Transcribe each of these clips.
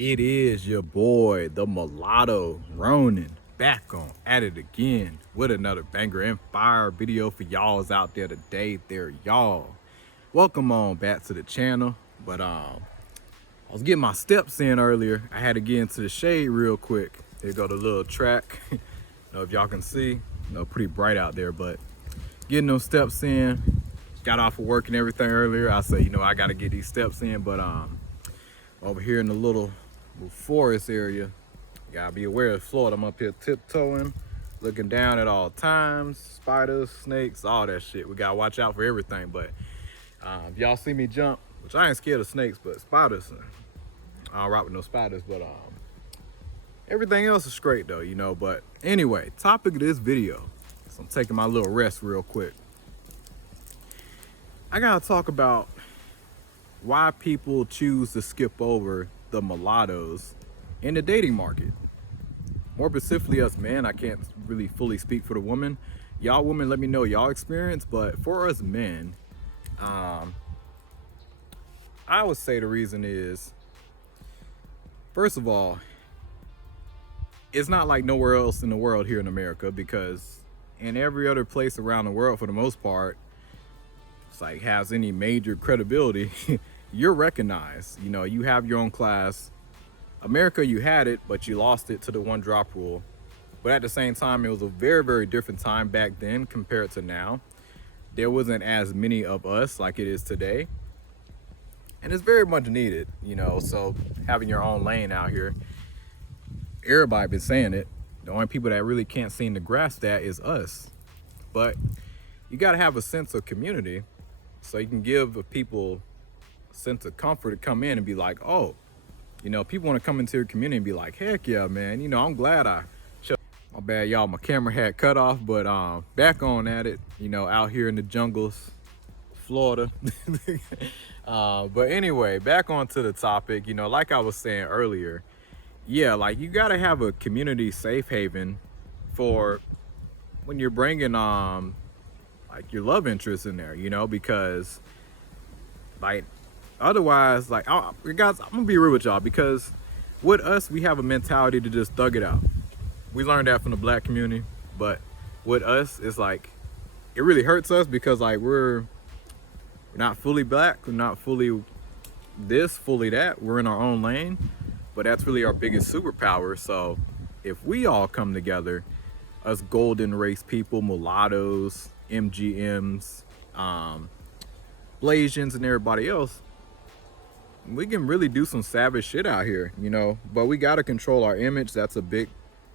It is your boy, the Mulatto, Ronin, back on at it again with another banger and fire video for y'all's out there today. There, y'all. Welcome on back to the channel. But I was getting my steps in earlier. I had to get into the shade real quick. Here go the little track. Know if y'all can see. Pretty bright out there, but getting those steps in. Got off of work and everything earlier. I say, I gotta get these steps in, but over here in the little forest area, you gotta be aware of Florida. I'm up here tiptoeing, looking down at all times, spiders, snakes, all that shit. We gotta watch out for everything. But if y'all see me jump, which I ain't scared of snakes, but spiders, I don't rock with no spiders. But everything else is great though, But anyway, topic of this video. So I'm taking my little rest real quick. I gotta talk about why people choose to skip over the mulattoes in the dating market. More specifically us men, I can't really fully speak for the women. Y'all women, let me know y'all experience, but for us men, I would say the reason is, first of all, it's not like nowhere else in the world here in America, because in every other place around the world, for the most part, it's like has any major credibility, you're recognized. You have your own class. America, you had it, but you lost it to the one drop rule. But at the same time, it was a very, very different time back then compared to now. There wasn't as many of us like it is today. And it's very much needed, so having your own lane out here. Everybody been saying it. The only people that really can't seem to grasp that is us. But you gotta have a sense of community so you can give people a sense of comfort to come in and be like, oh, people want to come into your community and be like, heck yeah, man, I'm glad I showed. My bad, y'all, my camera had cut off, but back on at it, out here in the jungles, Florida. But anyway, back onto the topic, like I was saying earlier, yeah, like you gotta have a community safe haven for when you're bringing like your love interest in there, because like otherwise, like guys, I'm gonna be real with y'all, because with us, we have a mentality to just thug it out. We learned that from the black community, but with us, it's like it really hurts us because like we're not fully black, we're not fully this, fully that. We're in our own lane, but that's really our biggest superpower. So if we all come together, us golden race people, mulattoes, MGMs, Blasians, and everybody else, we can really do some savage shit out here, but we got to control our image. That's a big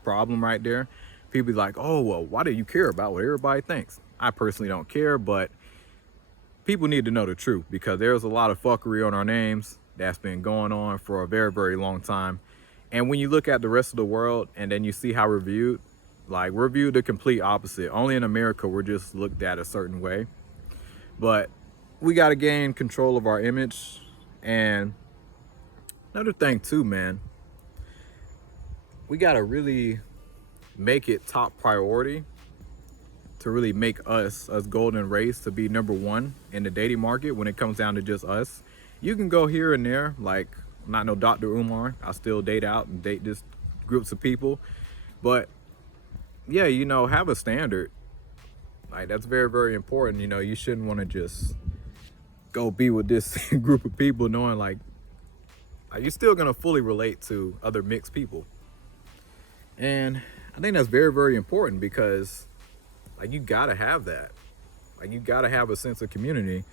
problem right there. People be like, oh, well, why do you care about what everybody thinks? I personally don't care, but people need to know the truth, because there's a lot of fuckery on our names that's been going on for a very, very long time. And when you look at the rest of the world and then you see how we're viewed, like we're viewed the complete opposite. Only in America, we're just looked at a certain way. But we got to gain control of our image. And another thing too, man, we got to really make it top priority to really make us golden race to be number one in the dating market when it comes down to just us. You can go here and there, like I'm not no Dr. Umar. I still date out and date just groups of people. But yeah, have a standard. Like that's very, very important. You shouldn't want to just go be with this group of people knowing like you're still gonna fully relate to other mixed people. And I think that's very, very important, because like you gotta have that. Like you gotta have a sense of community.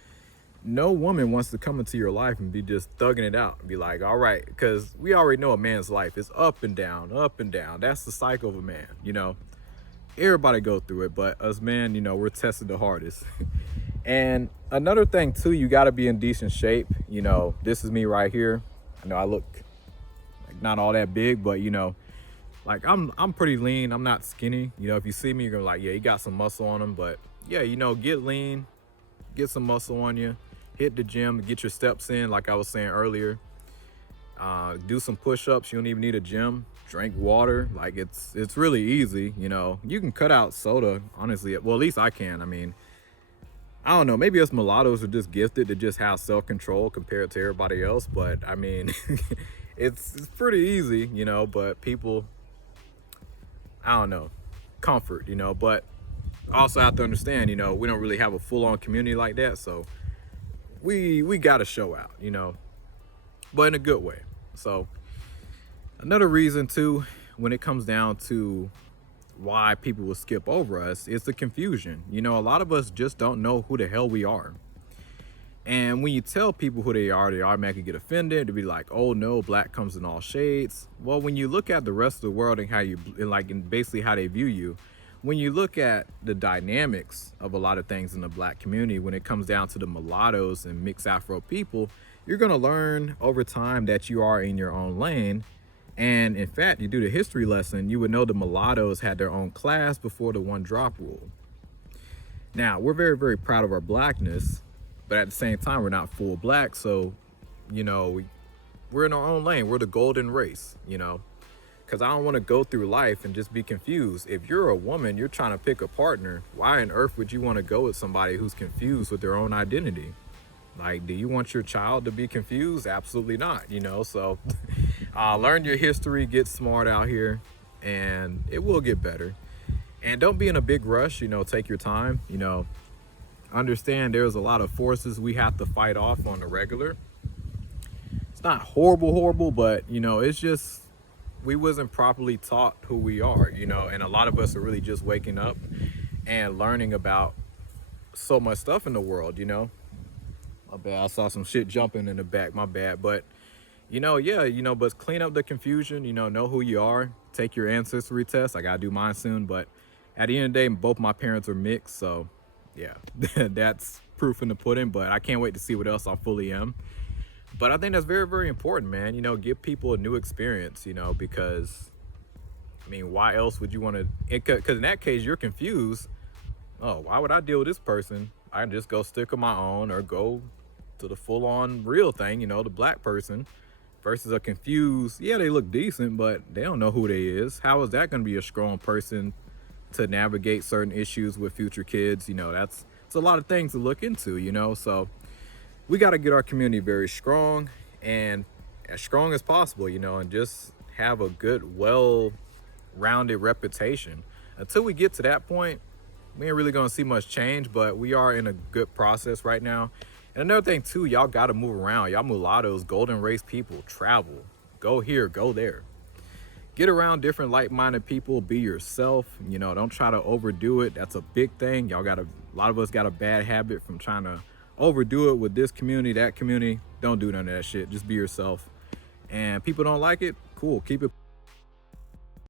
No woman wants to come into your life and be just thugging it out and be like, all right, because we already know a man's life is up and down, up and down. That's the cycle of a man, Everybody go through it, but us men, we're tested the hardest. And another thing too, you got to be in decent shape. This is me right here. I know I look like not all that big, but like I'm pretty lean. I'm not skinny. If you see me, you're gonna like, yeah, you got some muscle on him. But yeah, get lean, get some muscle on you, hit the gym, get your steps in. Like I was saying earlier, do some push-ups. You don't even need a gym. Drink water. Like it's really easy. You can cut out soda, honestly. Well, at least I can. I mean, I don't know, maybe us mulattoes are just gifted to just have self-control compared to everybody else, but I mean, it's pretty easy, you know, but people, I don't know, comfort, you know, but also have to understand, you know, we don't really have a full-on community like that, so we got to show out, you know, but in a good way. So another reason too, when it comes down to why people will skip over us, is the confusion. You know, a lot of us just don't know who the hell we are. And when you tell people who they automatically get offended to be like, oh no, black comes in all shades. Well, when you look at the rest of the world and how you like, and basically how they view you, when you look at the dynamics of a lot of things in the black community, when it comes down to the mulattoes and mixed Afro people, you're going to learn over time that you are in your own lane. And in fact, you do the history lesson, you would know the mulattoes had their own class before the one drop rule. Now, we're very, very proud of our blackness, but at the same time, we're not full black. So, you know, we're in our own lane. We're the golden race, you know, because I don't want to go through life and just be confused. If you're a woman, you're trying to pick a partner, why on earth would you want to go with somebody who's confused with their own identity? Like, do you want your child to be confused? Absolutely not, you know. So learn your history, get smart out here, and it will get better. And don't be in a big rush, you know, take your time, you know. Understand there's a lot of forces we have to fight off on the regular. It's not horrible, but, you know, it's just we wasn't properly taught who we are, you know, and a lot of us are really just waking up and learning about so much stuff in the world, you know. My bad, I saw some shit jumping in the back, my bad. But, you know, yeah, you know, but clean up the confusion, you know who you are, take your ancestry test. I gotta do mine soon, but at the end of the day, both my parents are mixed, so yeah, that's proof in the pudding, but I can't wait to see what else I fully am. But I think that's very, very important, man. You know, give people a new experience, you know, because, I mean, why else would you want to, because in that case, you're confused. Oh, why would I deal with this person? I can just go stick on my own or go to the full-on real thing, you know, the black person versus a confused, yeah, they look decent, but they don't know who they is. How is that going to be a strong person to navigate certain issues with future kids? You know, it's a lot of things to look into, you know. So we got to get our community very strong and as strong as possible, you know, and just have a good, well-rounded reputation. Until we get to that point, we ain't really gonna see much change, but we are in a good process right now. And another thing too, y'all gotta move around. Y'all mulattoes, golden race people, travel, go here, go there. Get around different like-minded people, be yourself, you know, don't try to overdo it. That's a big thing. Y'all got a lot of us got a bad habit from trying to overdo it with this community, that community. Don't do none of that shit. Just be yourself. And people don't like it, cool, keep it